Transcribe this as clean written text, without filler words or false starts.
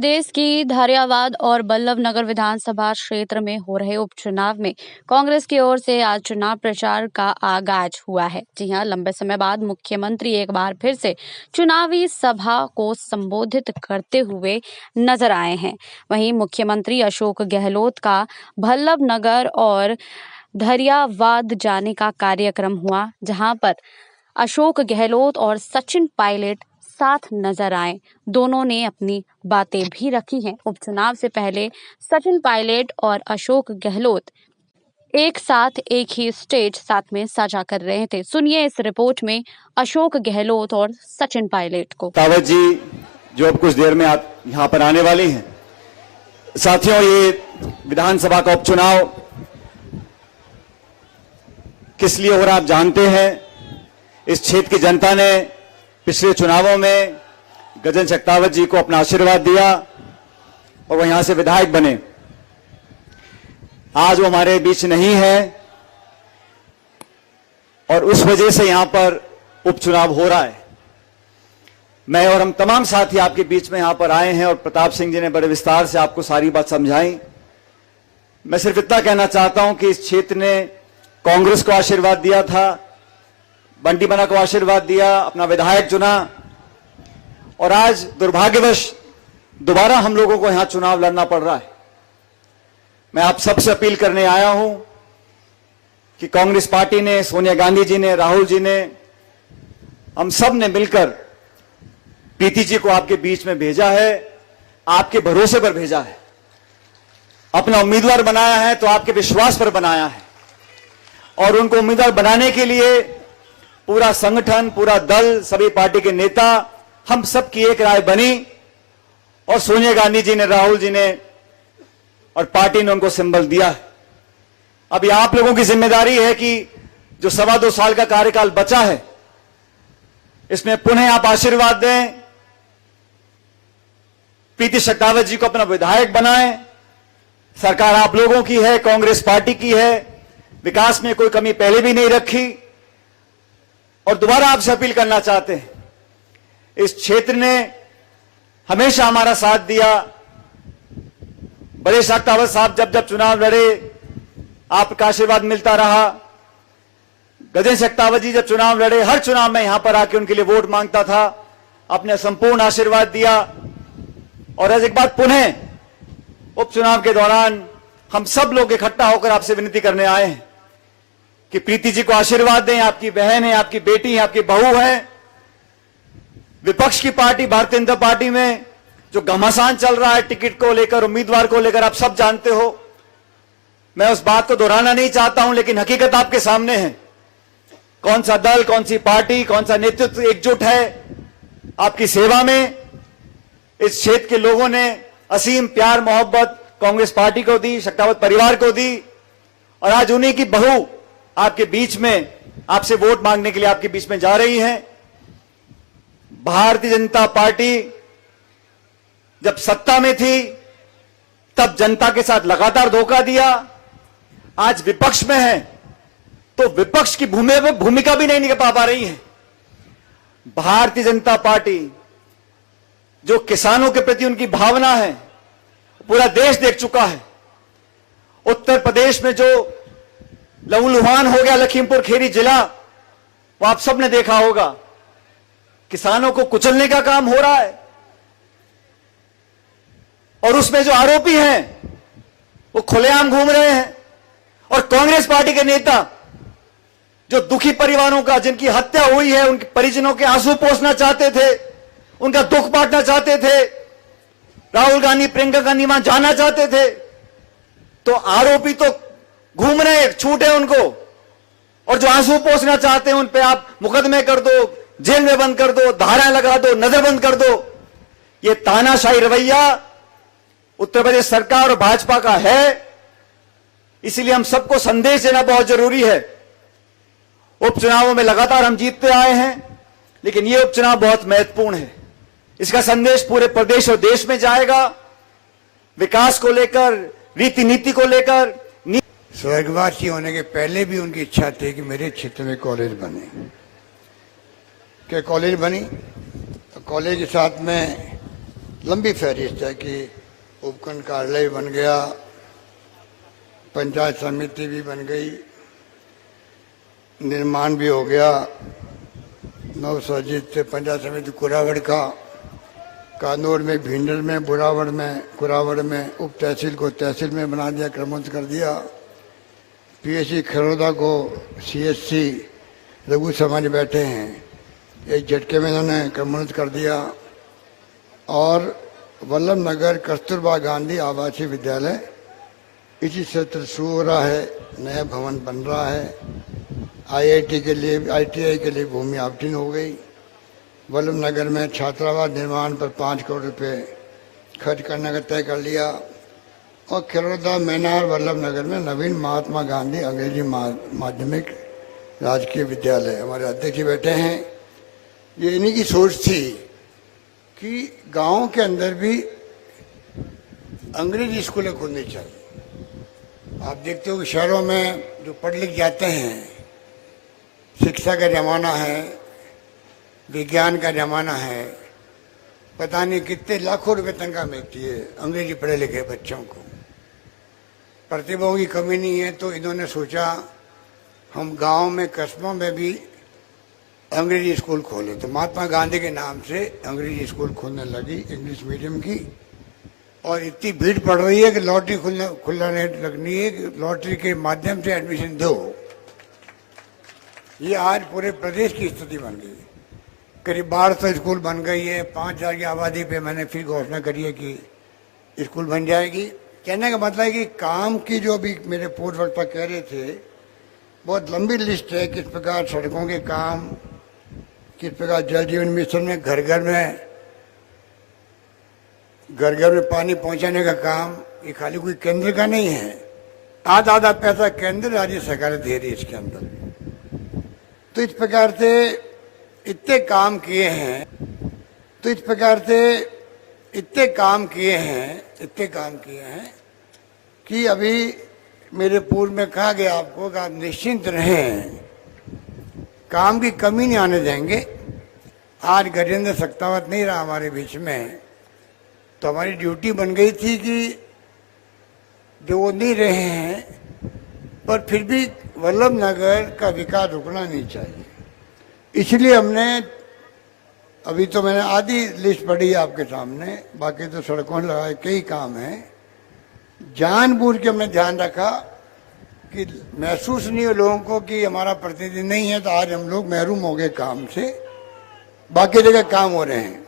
प्रदेश की धारियावाद और बल्लभनगर विधानसभा क्षेत्र में हो रहे उपचुनाव में कांग्रेस की ओर से आज चुनाव प्रचार का आगाज हुआ है। जी हां, लंबे समय बाद मुख्यमंत्री एक बार फिर से चुनावी सभा को संबोधित करते हुए नजर आए हैं। वहीं मुख्यमंत्री अशोक गहलोत का बल्लभनगर और धारियावाद जाने का कार्यक्रम हुआ, जहां पर अशोक गहलोत और सचिन पायलट साथ नजर आए। दोनों ने अपनी बातें भी रखी हैं। उपचुनाव से पहले सचिन पायलट और अशोक गहलोत एक साथ एक ही स्टेज साथ में साझा कर रहे थे। सुनिए इस रिपोर्ट में अशोक गहलोत और सचिन पायलट को। तावत जी जो अब कुछ देर में आप यहाँ पर आने वाली हैं। साथियों, ये विधानसभा का उपचुनाव किस लिए हो रहा आप जानते हैं। इस क्षेत्र की जनता ने पिछले चुनावों में गजन शेखावत जी को अपना आशीर्वाद दिया और वो यहां से विधायक बने। आज वो हमारे बीच नहीं है और उस वजह से यहां पर उपचुनाव हो रहा है। मैं और हम तमाम साथी आपके बीच में यहां पर आए हैं और प्रताप सिंह जी ने बड़े विस्तार से आपको सारी बात समझाई। मैं सिर्फ इतना कहना चाहता हूं कि इस क्षेत्र ने कांग्रेस को आशीर्वाद दिया था, बंटी बना को आशीर्वाद दिया, अपना विधायक चुना और आज दुर्भाग्यवश दोबारा हम लोगों को यहां चुनाव लड़ना पड़ रहा है। मैं आप सबसे अपील करने आया हूं कि कांग्रेस पार्टी ने, सोनिया गांधी जी ने, राहुल जी ने, हम सब ने मिलकर प्रीति जी को आपके बीच में भेजा है, आपके भरोसे पर भेजा है, अपना उम्मीदवार बनाया है तो आपके विश्वास पर बनाया है और उनको उम्मीदवार बनाने के लिए पूरा संगठन, पूरा दल, सभी पार्टी के नेता, हम सब की एक राय बनी और सोनिया गांधी जी ने, राहुल जी ने और पार्टी ने उनको सिंबल दिया है। अभी आप लोगों की जिम्मेदारी है कि जो 2.25 साल का कार्यकाल बचा है इसमें पुनः आप आशीर्वाद दें, प्रीति शेखावत जी को अपना विधायक बनाएं। सरकार आप लोगों की है, कांग्रेस पार्टी की है, विकास में कोई कमी पहले भी नहीं रखी और दोबारा आपसे अपील करना चाहते हैं। इस क्षेत्र ने हमेशा हमारा साथ दिया। बड़े शेखावत साहब जब जब चुनाव लड़े आपका आशीर्वाद मिलता रहा। गजन शेखावत जी जब चुनाव लड़े, हर चुनाव में यहां पर आके उनके लिए वोट मांगता था, अपने संपूर्ण आशीर्वाद दिया। और आज एक बार पुनः उपचुनाव के दौरान हम सब लोग इकट्ठा होकर आपसे विनती करने आए हैं कि प्रीति जी को आशीर्वाद दें। आपकी बहन है, आपकी बेटी है, आपकी बहू है। विपक्ष की पार्टी भारतीय जनता पार्टी में जो घमासान चल रहा है टिकट को लेकर, उम्मीदवार को लेकर, आप सब जानते हो। मैं उस बात को दोहराना नहीं चाहता हूं, लेकिन हकीकत आपके सामने है। कौन सा दल, कौन सी पार्टी, कौन सा नेतृत्व एकजुट है आपकी सेवा में। इस क्षेत्र के लोगों ने असीम प्यार मोहब्बत कांग्रेस पार्टी को दी, शेखावत परिवार को दी और आज उन्हीं की बहू आपके बीच में आपसे वोट मांगने के लिए आपके बीच में जा रही हैं। भारतीय जनता पार्टी जब सत्ता में थी तब जनता के साथ लगातार धोखा दिया। आज विपक्ष में है तो विपक्ष की भूमिका भी नहीं निभा पा रही है। भारतीय जनता पार्टी जो किसानों के प्रति उनकी भावना है पूरा देश देख चुका है। उत्तर प्रदेश में जो लहूलुहान हो गया लखीमपुर खीरी जिला, वो आप सबने देखा होगा। किसानों को कुचलने का काम हो रहा है और उसमें जो आरोपी हैं वो खुलेआम घूम रहे हैं। और कांग्रेस पार्टी के नेता जो दुखी परिवारों का, जिनकी हत्या हुई है, उनके परिजनों के आंसू पोंछना चाहते थे, उनका दुख बांटना चाहते थे, राहुल गांधी, प्रियंका गांधी वहां जाना चाहते थे, तो आरोपी तो घूम रहे, छूटे उनको। और जो आंसू पोंछना चाहते हैं उन पे आप मुकदमे कर दो, जेल में बंद कर दो, धाराएं लगा दो, नजरबंद कर दो। ये तानाशाही रवैया उत्तर प्रदेश सरकार और भाजपा का है। इसीलिए हम सबको संदेश देना बहुत जरूरी है। उपचुनावों में लगातार हम जीतते आए हैं, लेकिन यह उपचुनाव बहुत महत्वपूर्ण है। इसका संदेश पूरे प्रदेश और देश में जाएगा। विकास को लेकर, रीति नीति को लेकर। स्वर्गवासी होने के पहले भी उनकी इच्छा थी कि मेरे क्षेत्र में कॉलेज बने। क्या कॉलेज बनी? तो कॉलेज के साथ में लंबी फहरिस्त है कि उपखंड कार्यालय बन गया, पंचायत समिति भी बन गई, निर्माण भी हो गया, नवसर्जित पंचायत समिति कुरावड़ का, कानौर में, भिंडर में, कुरावड़ में उप तहसील को तहसील में बना दिया, क्रमबद्ध कर दिया। पीएससी खरोदा को सीएससी रघु समाज बैठे हैं, एक झटके में इन्होंने क्रमबद्ध कर दिया। और वल्लभ नगर कस्तूरबा गांधी आवासीय विद्यालय इसी सत्र शुरू हो रहा है, नया भवन बन रहा है। आईआईटी के लिए, आईटीआई के लिए भूमि आवंटन हो गई। वल्लभ नगर में छात्रावास निर्माण पर 5 करोड़ रुपए खर्च करने का तय कर लिया। और खरोदा, मैनार, वल्लभ नगर में नवीन महात्मा गांधी अंग्रेजी माध्यमिक राजकीय विद्यालय, हमारे अध्यक्ष बैठे हैं। ये इन्हीं की सोच थी कि गांव के अंदर भी अंग्रेजी स्कूलें खुलनी चाहिए। आप देखते हो कि शहरों में जो पढ़ लिख जाते हैं, शिक्षा का जमाना है, विज्ञान का जमाना है, पता नहीं कितने लाखों रुपए तनख्वाह मिलती है अंग्रेजी पढ़े लिखे बच्चों को। प्रतिभाओं की कमी नहीं है, तो इन्होंने सोचा हम गांव में, कस्बों में भी अंग्रेजी स्कूल खोले। तो महात्मा गांधी के नाम से अंग्रेजी स्कूल खोलने लगी, इंग्लिश मीडियम की। और इतनी भीड़ पड़ रही है कि लॉटरी खुलने लगनी है कि लॉटरी के माध्यम से एडमिशन दो। ये आज पूरे प्रदेश की स्थिति बन गई। करीब 1200 स्कूल बन गई है। 5000 की आबादी पे मैंने फिर घोषणा करी है कि स्कूल बन जाएगी। कहने का मतलब है कि काम की, जो भी मेरे पूर्व वक्ता कह रहे थे, बहुत लंबी लिस्ट है। किस प्रकार सड़कों के काम, किस प्रकार जल जीवन मिशन में घर घर में पानी पहुंचाने का काम, ये खाली कोई केंद्र का नहीं है। आधा पैसा केंद्र, राज्य सरकार दे रही है इसके अंदर। तो इस प्रकार से इतने काम किए हैं, इतने काम किए हैं कि अभी मेरे पूर्व में कहा गया आपको कि आप निश्चिंत रहें, काम की कमी नहीं आने देंगे। आज गजेंद्र सक्तावत नहीं रहा हमारे बीच में, तो हमारी ड्यूटी बन गई थी कि जो वो नहीं रहे हैं, पर फिर भी वल्लभ नगर का विकास रुकना नहीं चाहिए। इसलिए हमने, अभी तो मैंने आधी लिस्ट पढ़ी है आपके सामने, बाकी तो सड़कों लगाए कई काम हैं। जानबूझ के हमने ध्यान रखा कि महसूस नहीं हो लोगों को कि हमारा प्रतिनिधि नहीं है, तो आज हम लोग महरूम हो गए काम से। बाकी जगह काम हो रहे हैं।